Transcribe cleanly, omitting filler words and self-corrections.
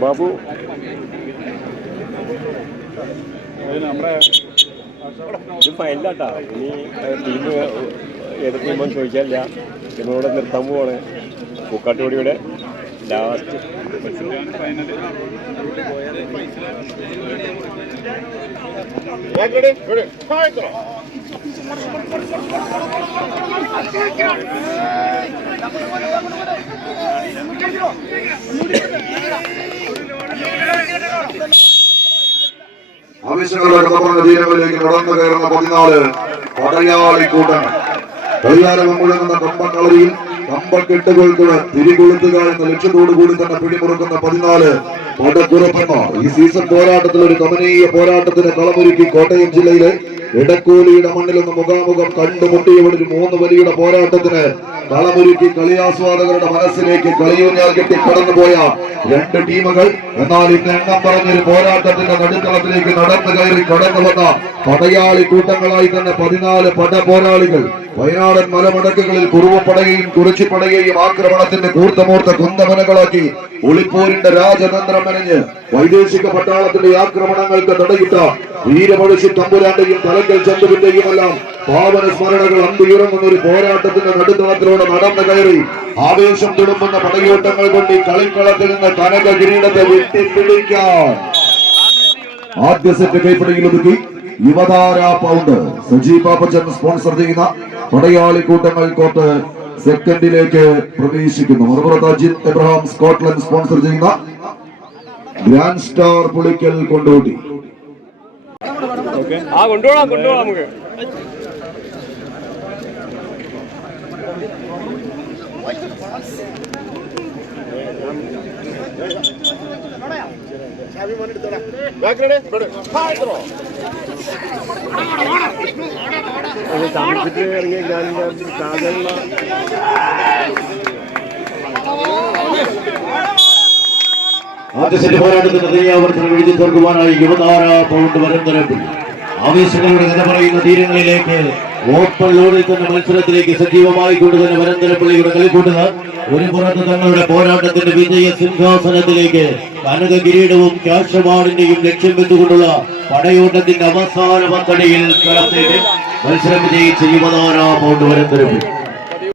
ബാബു നമ്മുടെ ഇത് ഫൈനലാട്ടാ. ഇനി ടീം ഏത് ടീമെന്ന് ചോദിക്കാനില്ല. ടീമിനോട് നിർത്താൻ പോവാണ്. പൂക്കാട്ടുപടിയുടെ ലാസ്റ്റ് ആവശ്യങ്ങളുടെ കടപ്പുറ തീരങ്ങളിലേക്ക് കടന്നു കയറുന്ന 14 പടയാളിക്കൂട്ടങ്ങൾ. കളിയാരം മുഴങ്ങുന്ന കമ്പക്കളരിയിൽ കമ്പക്കെട്ടുകൾക്ക് തിരികൊളുത്തുക എന്ന ലക്ഷ്യത്തോടു കൂടി തന്നെ പിടിമുറുക്കുന്ന 14 പടക്കുറപ്പന്മാർ ഈ സീസൺ പോരാട്ടത്തിൽ ഒരു കമനീയ പോരാട്ടത്തിന് കളമൊരുക്കി കോട്ടയം ജില്ലയിലെ ഇടക്കോലിയുടെ മണ്ണിൽ നിന്ന് മുഖാമുഖം കണ്ടുമുട്ടിയവിടെ ഒരു 3 വലിയുടെ പോരാട്ടത്തിന് കളമൊരുക്കി കളിയാസ്വാദകരുടെ മനസ്സിലേക്ക് കളിയൂഞ്ഞാൽ കെട്ടി കടന്നുപോയ 2 ടീമുകൾ. എന്നാൽ ഇന്ന് എണ്ണം പറഞ്ഞൊരു പോരാട്ടത്തിന്റെ നടുത്തളത്തിലേക്ക് നടന്നു കയറി കടന്നു വന്ന പടയാളി കൂട്ടങ്ങളായി തന്നെ 14 പട പോരാളികൾ വയനാടൻ മലമടക്കുകളിൽ കുറുവപ്പടയെയും കുറിച്ചിപ്പടയെയും ആക്രമണത്തിന്റെ കൂർത്തമൂർത്ത കുന്തമനകളാക്കി ഒളിപ്പോരിന്റെ രാജതന്ത്രം മെനഞ്ഞ് വൈദേശിക പട്ടാളത്തിന്റെ ആക്രമണങ്ങൾക്ക് തടയിട്ട വീരപഴശ്ശി തമ്പുരാന്റെയും തലക്കൽ ചന്തുവിന്റെയും എല്ലാം പാവന സ്മരണകൾ അന്തിയിറങ്ങുന്ന ഒരു പോരാട്ടത്തിന്റെ നടുത്തളത്തിലൂടെ നടന്നു കയറി ആവേശം തുളുമ്പുന്ന പടയോട്ടങ്ങൾ കൊണ്ട് ഈ കളിക്കളത്തിൽ നിന്ന് കനക കിരീടത്തെ വെട്ടിപ്പിടിക്കാൻ ആദ്യ സെറ്റ് കൈപ്പിടിയിൽ ഒതുക്കി യുവതാര പൗണ്ട് സജി പാപ്പച്ചൻ സ്പോൺസർ ചെയ്യുന്ന പടയാളി കൂട്ടങ്ങൾ കോർട്ട് സെക്കൻഡിലേക്ക് പ്രവേശിക്കുന്നു. മറുപുറത്ത് അജിത് എബ്രഹാം സ്കോട്ട്ലൻഡ് സ്പോൺസർ ചെയ്യുന്ന ഗ്രാൻഡ് സ്റ്റാർ പുളിക്കൽ കൊണ്ടോട്ടി. കൊണ്ടുപോകാം നമുക്ക്. ഇറങ്ങിയ ആദ്യ സെറ്റ് പോരാട്ടത്തിന് ദയാവർത്തനം എഴുതി ചേർക്കുവാനായി യുവതാര പൗണ്ട് വരന്തരപ്പിൽ ആവേശങ്ങളുടെ കഥ പറയുന്ന തീരങ്ങളിലേക്ക് ഓപ്പൺ ലോഡിൽ തന്നെ മത്സരത്തിലേക്ക് സജീവമായി കൊണ്ടുതന്നെ വരന്തരപ്പള്ളിയുടെ കളിക്കൂട്ടുകാർ ഒരു പുറത്ത് തങ്ങളുടെ പോരാട്ടത്തിന്റെ വിജയ സിംഹാസനത്തിലേക്ക് കനക കിരീടവും ക്യാഷ് അവാർഡിന്റെയും ലക്ഷ്യം വെച്ചുകൊണ്ടുള്ള പടയോട്ടത്തിന്റെ അവസാന പത്തടിയിൽ കളത്തിൽ മത്സരം വിജയിച്ച യുവതാര പൗണ്ട് വരന്തരപ്പിൽ.